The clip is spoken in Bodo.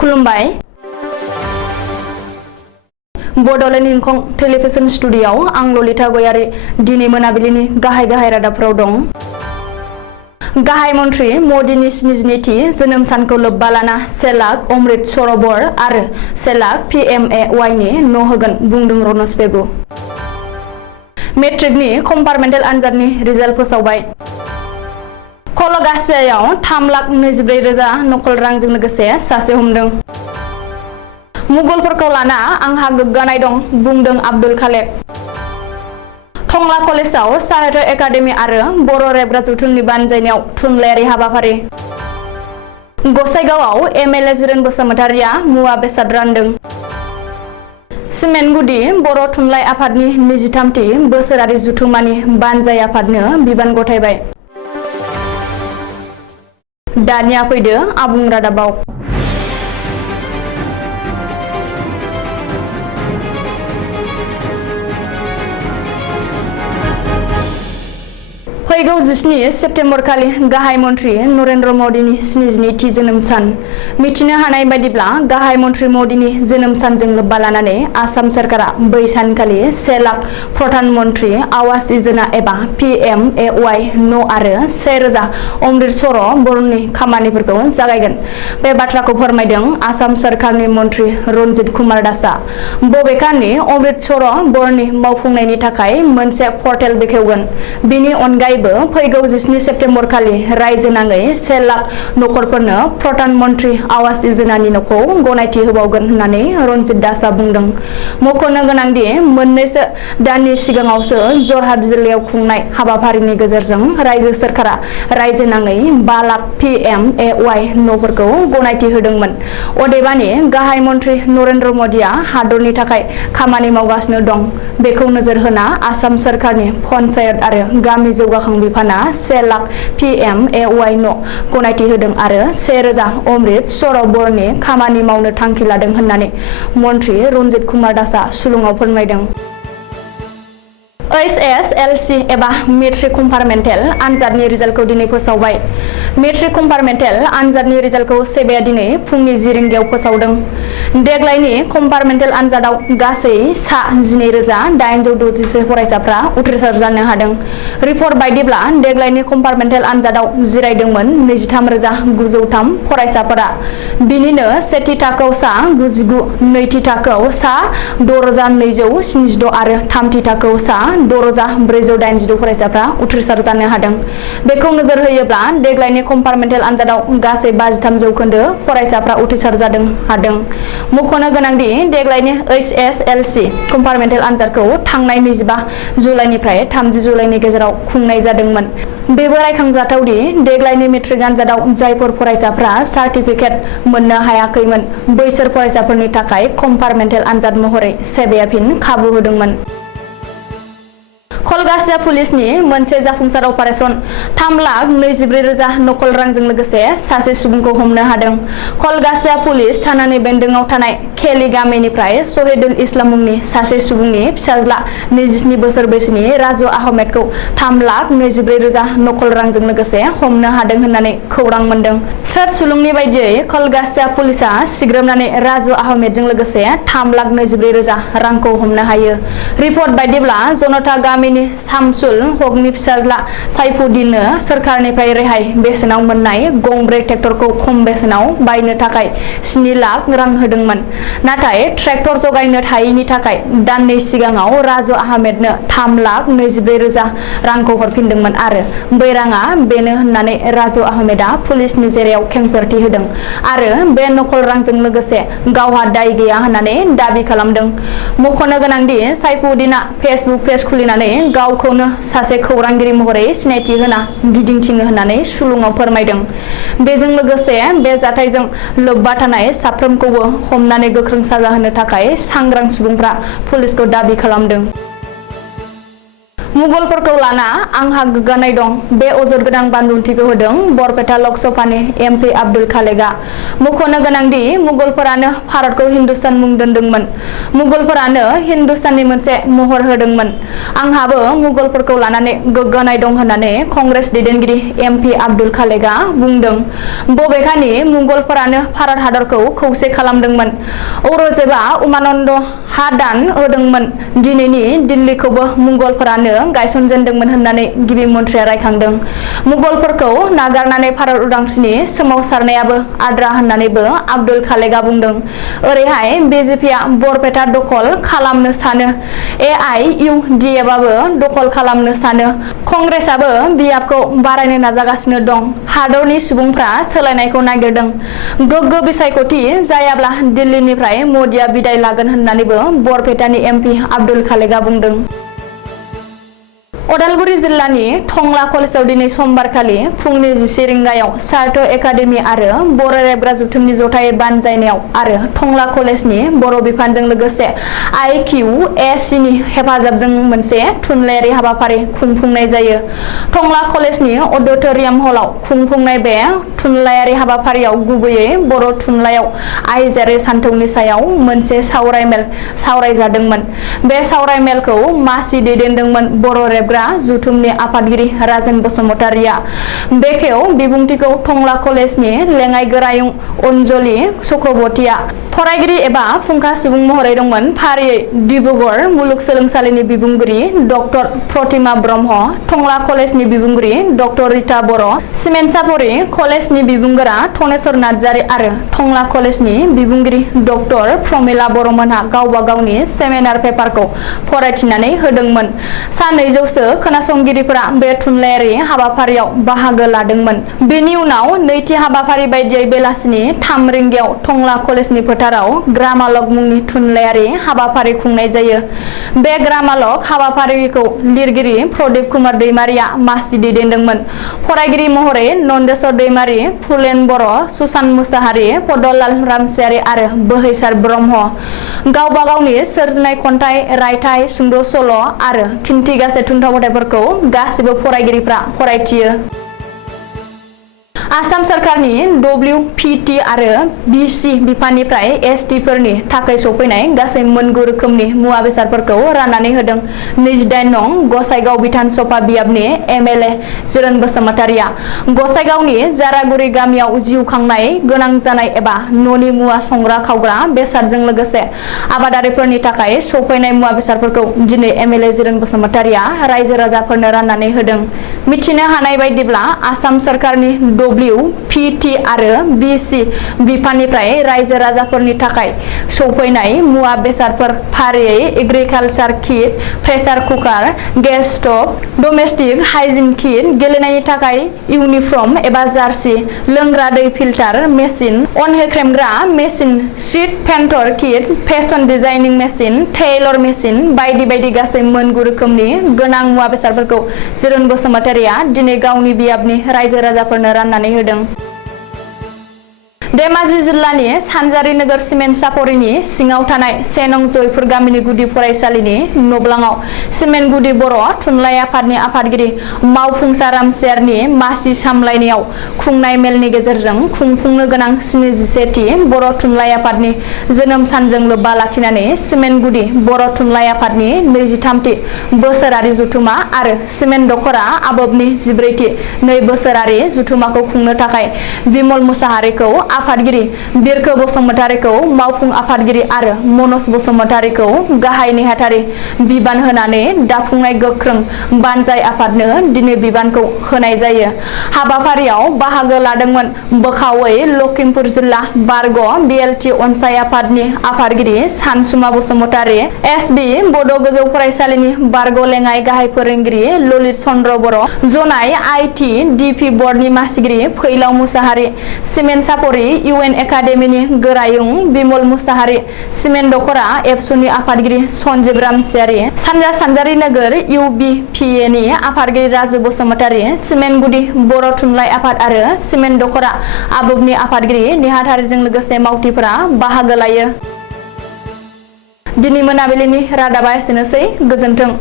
खुलुमबाय बड'लेण्ड इंखं टेलिभिजन स्टुडिय'आव आं ललिता गयारी दिनै मोनाबिलिनि गाहाय रादाबफोराव दं। गाहाय मन्त्रि मदिनि 72थि जोनोम सानखौ लोब्बा लाना 1 लाख अमृत सरोवर आरो 1 लाख PMAY नि न' होगोन बुंदों रनज पेगु। मेट्रिकनि कम्पार्टमेन्टेल आनजादनि रिजाल्ट फोसावबाय। कलगासियायाव 3,24,000 नकल रांजों लोगोसे सासे हमदों। मुगलफोरखौ लाना आंहा गोग्गानाय दं बुंदों आब्दुल खालेक। टंला कलेजाव साहित्य एकाडेमि आरो बर' रेबग्रा जथुमनि बानजायनायाव थुनलायारि हाबाफारि। गसाइगावआव MLA जिरेन बसुमतारिया मुवा बेसाद रानदों। सिमेन्टगुदि बर' थुनलाइ आफादनि 23थि बोसोरारि जथुम्मानि बानजाय आफादनो बिबान गथायबाय। दानिया फैदो आबुं रादाबाव। फैगौ 17 सेप्तेम्बर खालि गाहाय मन्त्रि नरेन्द्र मदिनि 72थि जोनोम सान। मिथिनो हानाय बायदिब्ला गाहाय मन्त्रि मदिनि जोनोम सानजों लोब्बा लानानै आसाम सरकारा बै सानखालि 1 लाख प्रधान मन्त्रि आवास योजना एबा PMAY न' आरो 1,000 अमृत सरोवरनि खामानिफोरखौ जागायगोन। बे बाथ्राखौ फोरमायदों आसाम सरकारनि मन्त्रि रन्जित कुमार दासआ। बबेखानि अमृत सरोवरनि मावफुंनायनि थाखाय मोनसे पर्टेल बेखेवगोन। बिनि अनगायै फैगौ 17 सेप्तेम्बर खालि रायजो नाङै 1 लाख नखरफोरनो प्रधान मन्त्रि आवास योजनानि न'खौ गनायथि होबावगोन होननानै रन्जित दासआ बुंदों। मख'नो गोनांदि मोननैसो दाननि सिगाङावसो जरहाट जिल्लायाव खुंनाय हाबाफारिनि गेजेरजों रायजो सोरखारा रायजो नाङै 5 लाख PMAY न'फोरखौ गनायथि होदोंमोन। अदेबानि गाहाय मन्त्रि नरेन्द्र मदिया हादरनि थाखाय खामानि मावगासिनो दं। बेखौ नोजोर होना आसाम सरकारनि पन्चायत आरो गामि जौगाखां बिफाना 1 लाख PMAY न' गनायथि होदों आरो 1,000 अमृत सरोवरनि खामानि मावनो थांखि लादों होननानै मन्त्रि रन्जित कुमार दासआ सुलुङाव फोरमायदों। HSLC एबा मेट्रिक कम्पार्टमेन्टेल आनजादनि रिजाल्टखौ दिनै फोसावबाय। मेट्रिक कम्पार्टमेन्टेल आनजादनि रिजाल्टखौ सेबाया दिनै फुंनि 10 रिंगायाव फोसावदों। देग्लायनि कम्पार्टमेन्टेल आनजादाव गासै सा 12,866 फरायसाफ्रा उथ्रिसार जानो हादों। रिपर्ट बायदिब्ला देग्लायनि कम्पार्टमेन्टेल आनजादाव जिरायदोंमोन 23,903 फरायसाफोरा। बिनिनो सेथि थाखोआव सा 99, नैथि थाखोआव सा 6,276 आरो थामथि थाखोआव सा 6,482 फरायसाफ्रा उथ्रिसार जानो हादों। बेखौ नोजोर होयोब्ला देग्लायनि कम्पार्टमेन्टेल आनजादाव गासै 53% फरायसाफ्रा उथ्रिसार जादों हादों। मख'नो गोनांदि देग्लायनि HSLC कम्पार्टमेन्टेल आनजादखौ थांनाय 25 जुलाइनिफ्राय 30 जुलाइनि गेजेराव खुंनाय जादोंमोन। बेबो रायखांजाथावदि देग्लायनि मेट्रिक आनजादाव जायफोर फरायसाफ्रा सार्टिफिकेट मोननो हायाखैमोन बैसोर फरायसाफोरनि थाखाय कम्पार्टमेन्टेल आनजाद महरै सेबाया फिन खाबु होदोंमोन। कलगासिया पुलिसनि मोनसे जाफुंसार अपारेशन 3,24,000 नकल रांजों लोगोसे सासे सुबुंखौ हमनो हादों। कलगासिया पुलिस थानानि बेन्दोंआव थानाय खेली गामिनिफ्राय शहीदुल इस्लाम मुंनि सासे सुबुंनि फिसाज्ला 27 बोसोर बैसोनि राजु आहमेदखौ 3,24,000 नकल रांजों लोगोसे हमनो हादों होननानै खौरां मोन्दों। स्रोत सुलुंनि बायदियै कलगासिया पुलिसआ सिग्रोमनानै राजु आहमेदजों लोगोसे 3,24,000 रांखौ हमनो हायो। रिपर्ट बायदिब्ला जनता गामिनि सामसुल हकनि फिसाज्ला साइफुद्दिननो सोरखारनिफ्राय रेहाय बेसेनाव मोननाय गंब्रै ट्रेक्टरखौ खम बेसेनाव बायनो थाखाय 7 लाख रां होदोंमोन। नाथाय ट्रेक्टर जगायनो हायैनि थाखाय दाननै सिगाङाव राजु आहमेदनो 3,24,000 रांखौ हरफिनदोंमोन आरो बै राङा बेनो होननानै राजु आहमेदआ पुलिसनि जेरायाव खेंफोरथि होदों आरो बे नकल रांजों लोगोसे गावहा दाय गैया होननानै दाबि खालामदों। मख'नो गोनांदि साइफुद्दिनआ फेसबुक पेज खुलिनानै गावखौनो सासे खौरांगिरि महरै सिनायथि होना गिदिंथिङो होननानै सुलुङाव फोरमायदों। बेजों लोगोसे बे जाथायजों लोब्बा थानाय साफ्रोमखौबो हमनानै गोख्रों साजा होनो थाखाय सांग्रां सुबुंफ्रा पुलिसखौ दाबि खालामदों। मुगलफोरखौ लाना आंहा गोग्गानाय दं बे अजद गोनां बानबुंथिखौ होदों बरपेटा लकसभानि एमपि आब्दुल खालेकआ मख'नो गोनांदि मुगलफोरानो भारतखौ हिन्दुस्तान मुं दोनदोंमोन मुगलफोरानो हिन्दुस्ताननि मोनसे महर होदोंमोन आंहाबो मुगलफोरखौ लानानै गोग्गानाय दं होननानै कंग्रेस दैदेनगिरि एमपि आब्दुल खालेकआ बुंदों बबेखानि मुगलफोरानो भारत हादरखौ खौसे खालामदोंमोन औरंजेबआ उमानन्द हा दान होदोंमोन दिनैनि दिल्लीखौबो मुगलफोरानो गायसनजेनदोंमोन होननानै गिबि मन्थ्रिया रायखांदों मुगलफोरखौ नागारनानै भारत उदांस्रिनि सोमावसारनायाबो आद्रा होननानैबो आब्दुल खालेकआ बुंदों ओरैहाय बिजेपिआ बरपेटा दखल खालामनो सानो एआइयुडिएफआबो दखल खालामनो सानो कंग्रेसआबो बियाबखौ बारायनो नाजागासिनो दं हादरनि सुबुंफ्रा सोलायनायखौ नागिरदों गोग्गो बिसायख'थि जायाब्ला दिल्लीनिफ्राय मोदिया बिदाय लागोन होननानैबो बरपेटानि एमपि आब्दुल खालेकआ बुंदों उदालगुरि जिल्लानि टंला कलेजाव दिनै समबारखालि फुंनि 11 रिंगायाव सार्थ एकाडेमि आरो बर' रेबग्रा जथुमनि जथायै बानजायनायाव आरो टंला कलेजनि बर' बिफानजों लोगोसे आइकिउएसिनि हेफाजाबजों मोनसे थुनलाइयारि हाबाफारि खुंफुंनाय जायो टंला कलेजनि अडिट'रियाम हलाव खुंफुंनाय बे थुनलाइयारि हाबाफारियाव गुबैयै बर' थुनलाइयाव आइजोआरि सानथौनि सायाव मोनसे सावरायमेल सावरायजादोंमोन बे सावरायमेलखौ मासि दैदेनदोंमोन बर' रेबग्रा जथुमनि आफादगिरि राजेन बसुमतारिया बेखेव बिबुंथिखौ टंला कलेजनि लेङाइ गोरायुं अनजलि चक्रवर्तीया फरायगिरि एबा फुंखा सुबुं महरै दंमोन फारियै डिब्रुगड़ मुलुगसोलोंसालिनि बिबुंगिरि डक्टर प्रतिमा ब्रह्म टंला कलेजनि बिबुंगिरि डक्टर रिता बर' सिमेन्सापुरि कलेजनि बिबुंगोरा थनेश्वर नार्जारि आरो टंला कलेजनि बिबुंगिरि डक्टर प्रमिला बर'मोनहा गावबा गावनि सेमिनार पेपारखौ फरायथिनानै होदोंमोन सा 200 खोनासंगिरिफोरा बे थुनलाइयारि हाबाफारियाव बाहागो लादोंमोन बेनि उनाव नैथि हाबाफारि बायदियै बेलासिनि 3 रिंगायाव टंला कलेजनि फोथाराव ग्रामालक मुंनि थुनलाइयारि हाबाफारि खुंनाय जायो बे ग्रामालक हाबाफारिखौ लिरगिरि प्रदीप कुमार दैमारिया मासि दैदेनदोंमोन फरायगिरि महरै नन्देस्वर दैमारि फुलेन बर' सुसान मुसाहारि पदलाल रामसियारि आरो बोहैसार ब्रह्म गावबा गावनि सोरजिनाय खन्थाइ रायथाइ सुंद' सल' आरो खिन्थिगासे थुनफावथायफोरखौ गासिबो फरायगिरिफ्रा फरायथियो आसाम सरकारनि डब्लिउपिटि आरो बिसि बिफाननिफ्राय एसटिफोरनि थाखाय सफैनाय गासै मोनगु रोखोमनि मुवा बेसादफोरखौ राननानै होदों 28 नं गसाइगाव बिधान सभा बियाबनि एमएलए जिरन बसुमतारिया गसाइगावनि जारागुरि गामियाव जिउ खांनाय गोनां जानाय एबा न'नि मुवा संग्रा खावग्रा बेसादजों लोगोसे आबादारिफोरनि थाखाय सफैनाय मुवा बेसादफोरखौ दिनै एमएलए जिरन बसुमतारिया रायजो राजाफोरनो राननानै होदों मिथिनो हानाय बायदिब्ला आसाम सरकारनि डब्लिउपिटि आरो बिसि बिफाननिफ्राय रायजो राजाफोरनि थाखाय सफैनाय मुवा बेसादफोर फारियै agriculture kit pressure cooker gas stove domestic hygiene kit गेलेनायनि थाखाय इउनिफर्म एबा जार्सि लोंग्रा दै फिल्टार मेसिन अन होख्रेमग्रा machine seat painter kit fashion designing machine tailor machine बायदि बायदि गासै मोनगु रोखोमनि गोनां मुवा बेसादफोरखौ जिरन बसुमतारिया दिनै गावनि बियाबनि रायजो राजाफोरनो राननानै होदों धेमाजि जिल्लानि सानजारि नोगोर सिमेन्सापुरिनि सिङाव थानाय 1 नं जयपुर गामिनि गुदि फरायसालिनि नब्लाङाव सिमेन्टगुदि बर' थुनलाइ आफादनि आफादगिरि मावफुंसा रामसियारनि मासि सामलायनायाव खुंनाय मेलनि गेजेरजों खुंफुंनो गोनां 71थि बर' थुनलाइ आफादनि जोनोम सानजों लोब्बा लाखिनानै सिमेन्टगुदि बर' थुनलाइ आफादनि 23थि बोसोरारि जथुमा आरो सिमेन्ट दखरा आबोबनि 14थि 2 बोसोरारि जथुमाखौ खुंनो थाखाय बिमल मुसाहारिखौ आफादगिरि बिरखो बसुमतारिखौ मावफुं आफादगिरि आरो मनज बसुमतारिखौ गाहाय नेहाथारि बिबान होनानै दाफुंनाय गोख्रों बानजाय आफादनो दिनै बिबानखौ होनाय जायो हाबाफारियाव बाहागो लादोंमोन बोखावै लखिमपुर जिल्ला बारग' बिएलटि अनसाय आफादनि आफादगिरि सानसुमा बसुमतारि एसबि बड' गोजौ फरायसालिनि बारग' लेङाइ गाहाय फोरोंगिरि ललित चन्द्र बर' जनाय आइटि डिपि बर्डनि मासिगिरि फैलाव मुसाहारि सिमेन्सापुरि इउएन एकाडेमिनि गोरायुं बिमल मुसाहारि सिमेन्ट दखरा एबसुनि आफादगिरि सन्जीब रामसियारि सानजा सानजारि नोगोर इउबिपिएनि आफादगिरि राजु बसुमतारि सिमेन्टगुदि बर' थुनलाइ आफाद आरो सिमेन्ट दखरा आबोबनि आफादगिरि नेहाथारिजों लोगोसे मावथिफोरा बाहागो लायो दिनै मोनाबिलिनि रादाबा एसेनोसै गोजोन्थों।